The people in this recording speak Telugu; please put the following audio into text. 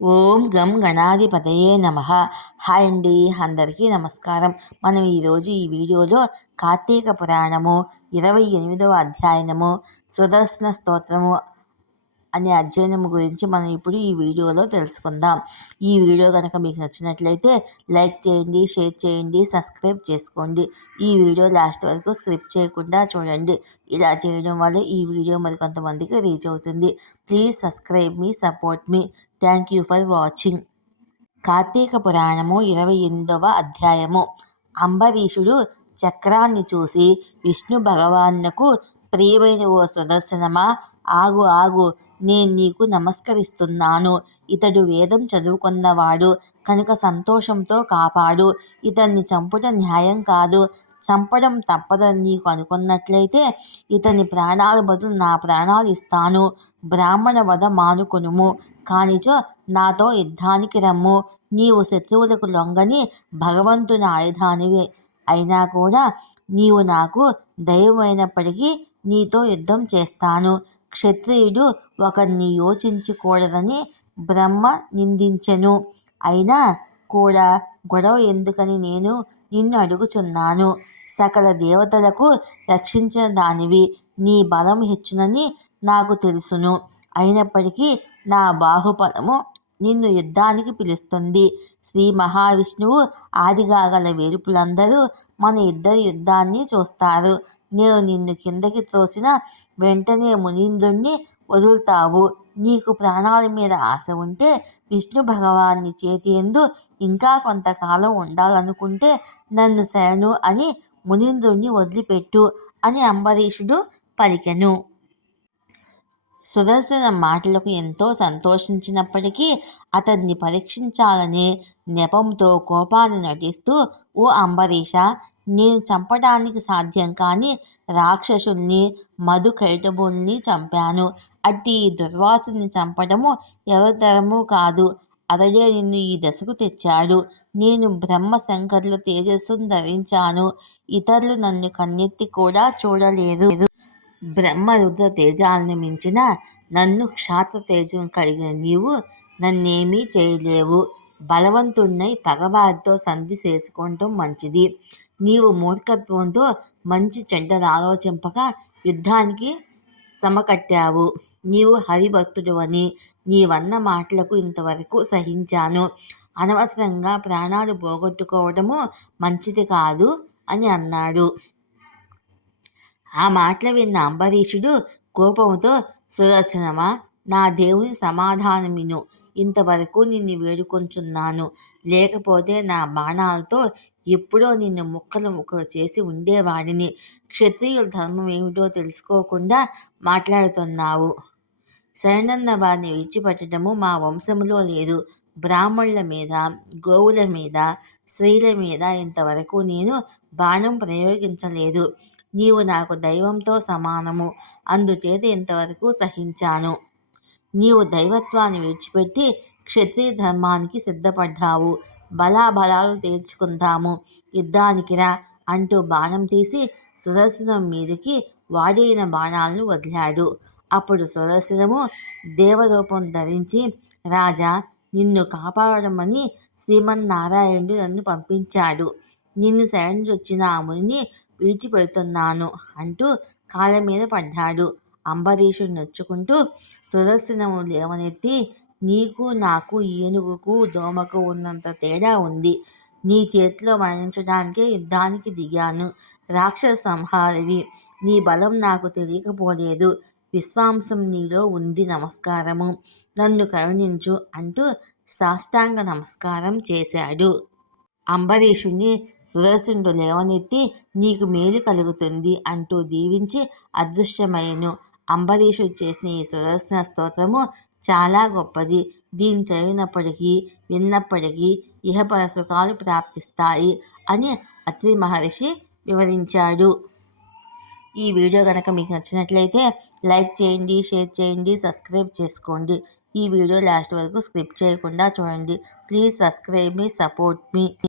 ఓం గం గణాధిపతయే నమ. హాయ్ అండి అందరికీ నమస్కారం. మనం ఈరోజు ఈ వీడియోలో కార్తీక పురాణము ఇరవై ఎనిమిదవ అధ్యాయనము సుదర్శన స్తోత్రము అనే అధ్యయనం గురించి మనం ఇప్పుడు ఈ వీడియోలో తెలుసుకుందాం. ఈ వీడియో కనుక మీకు నచ్చినట్లయితే లైక్ చేయండి షేర్ చేయండి సబ్స్క్రైబ్ చేసుకోండి. ఈ వీడియో లాస్ట్ వరకు స్క్రిప్ట్ చేయకుండా చూడండి. ఇలా చేయడం వల్ల ఈ వీడియో మరికొంతమందికి రీచ్ అవుతుంది. ప్లీజ్ సబ్స్క్రైబ్ మీ support me. Thank you for watching. Karthika Puranamu ఇరవై ఎనిమిదవ అధ్యాయము. అంబరీషుడు చక్రాన్ని చూసి విష్ణు భగవాన్కు ప్రియమైన ఓ సుదర్శనమా ఆగు ఆగు నేను నీకు నమస్కరిస్తున్నాను. ఇతడు వేదం చదువుకున్నవాడు కనుక సంతోషంతో కాపాడు. ఇతన్ని చంపుట న్యాయం కాదు. చంపడం తప్పదని నీకు అనుకున్నట్లయితే ఇతని ప్రాణాల బదులు నా ప్రాణాలు ఇస్తాను. బ్రాహ్మణ వధ మానుకునుము. కానిచో నాతో యుద్ధానికి రమ్ము. నీవు శత్రువులకు లొంగని భగవంతుని ఆయుధానివి. అయినా కూడా నీవు నాకు దైవమైనప్పటికీ నీతో యుద్ధం చేస్తాను. క్షత్రియుడు ఒకరిని యోచించకూడదని బ్రహ్మ నిందించెను. అయినా కూడా గొడవ ఎందుకని నేను నిన్ను అడుగుచున్నాను. సకల దేవతలకు రక్షించిన దానివి నీ బలం హెచ్చునని నాకు తెలుసును. అయినప్పటికీ నా బాహుబలము నిన్ను యుద్ధానికి పిలుస్తుంది. శ్రీ మహావిష్ణువు ఆదిగాగల వేరుపులందరూ వేలుపులందరూ మన ఇద్దరి యుద్ధాన్ని చూస్తారు. నేను నిన్ను కిందకి తోసిన వెంటనే మునీంద్రుణ్ణి వదులుతావు. నీకు ప్రాణాల మీద ఆశ ఉంటే విష్ణు భగవాన్ని చేతి ఎందు ఇంకా కొంతకాలం ఉండాలనుకుంటే నన్ను శరణు అని మునీంద్రుణ్ణి వదిలిపెట్టు అని అంబరీషుడు పలికెను. సుదర్శన మాటలకు ఎంతో సంతోషించినప్పటికీ అతన్ని పరీక్షించాలనే నెపంతో కోపాన్ని నటిస్తూ ఓ అంబరీష నేను చంపడానికి సాధ్యం కాని రాక్షసుల్ని మధుకైటబుల్ని చంపాను. అట్టి దుర్వాసుని చంపడము ఎవరితరము కాదు. అతడే నిన్ను ఈ దశకు తెచ్చాడు. నేను బ్రహ్మ శంకర్ల తేజస్సును ధరించాను. ఇతరులు నన్ను కన్నెత్తి కూడా చూడలేరు బ్రహ్మ రుద్ర తేజాలను మించిన నన్ను క్షాత్ర తేజం కలిగిన నీవు నన్నేమీ చేయలేవు. బలవంతుణ్ణై పగవారితో సంధి చేసుకోవటం మంచిది. నీవు మూర్ఖత్వంతో మంచి చెడ్డలు ఆలోచింపక యుద్ధానికి సమకట్టావు. నీవు హరిభక్తుడు అని నీవన్న మాటలకు ఇంతవరకు సహించాను. అనవసరంగా ప్రాణాలు పోగొట్టుకోవడము మంచిది కాదు అని అన్నాడు. ఆ మాటలు విన్న అంబరీషుడు కోపంతో సుదర్శనమా నా దేవుని సమాధానమిను. ఇంతవరకు నిన్ను వేడుకొంచున్నాను. లేకపోతే నా బాణాలతో ఎప్పుడో నిన్ను ముక్కలు ముక్కలు చేసి ఉండేవాడిని. క్షత్రియుల ధర్మం ఏమిటో తెలుసుకోకుండా మాట్లాడుతున్నావు. శరణన్న వారిని విడిచిపెట్టడము మా వంశంలో లేదు. బ్రాహ్మణుల మీద గోవుల మీద స్త్రీల మీద ఇంతవరకు నేను బాణం ప్రయోగించలేదు. నీవు నాకు దైవంతో సమానము. అందుచేత ఇంతవరకు సహించాను. నీవు దైవత్వాన్ని విడిచిపెట్టి క్షత్రియ ధర్మానికి సిద్ధపడ్డావు. బలాబలాలు తేల్చుకుందాము. యుద్ధానికిరా అంటూ బాణం తీసి సుదర్శనం మీదకి వాడైన బాణాలను వదిలాడు. అప్పుడు సుదర్శనము దేవరూపం ధరించి రాజా నిన్ను కాపాడమని శ్రీమన్నారాయణుడు నన్ను పంపించాడు. నిన్ను శరణొచ్చిన ఆ ముని విడిచిపెడుతున్నాను అంటూ కాళ్ళ మీద పడ్డాడు. అంబరీషుడు నొచ్చుకుంటూ సుదర్శనము లేవనెత్తి నీకు నాకు ఏనుగుకు దోమకు ఉన్నంత తేడా ఉంది. నీ చేతిలో మరణించడానికి యుద్ధానికి దిగాను. రాక్షస సంహారివి నీ బలం నాకు తెలియకపోలేదు. విశ్వాంసం నీలో ఉంది నమస్కారము. నన్ను కరుణించు అంటూ సాష్టాంగ నమస్కారం చేశాడు. అంబరీషుణ్ణి సుదర్శనుడు లేవనెత్తి నీకు మేలు కలుగుతుంది అంటూ దీవించి అదృశ్యమయ్యను. అంబరీషుడు చేసిన ఈ సుదర్శన స్తోత్రము చాలా గొప్పది. దీన్ని చదివినప్పటికీ విన్నప్పటికీ ఇహపర సుఖాలు ప్రాప్తిస్తాయి అని అత్రి మహర్షి వివరించాడు. ఈ వీడియో కనుక మీకు నచ్చినట్లయితే లైక్ చేయండి షేర్ చేయండి సబ్స్క్రైబ్ చేసుకోండి. ఈ వీడియో లాస్ట్ వరకు స్క్రిప్ట్ చేయకుండా చూడండి. ప్లీజ్ సబ్స్క్రైబ్ మీ సపోర్ట్ మీ.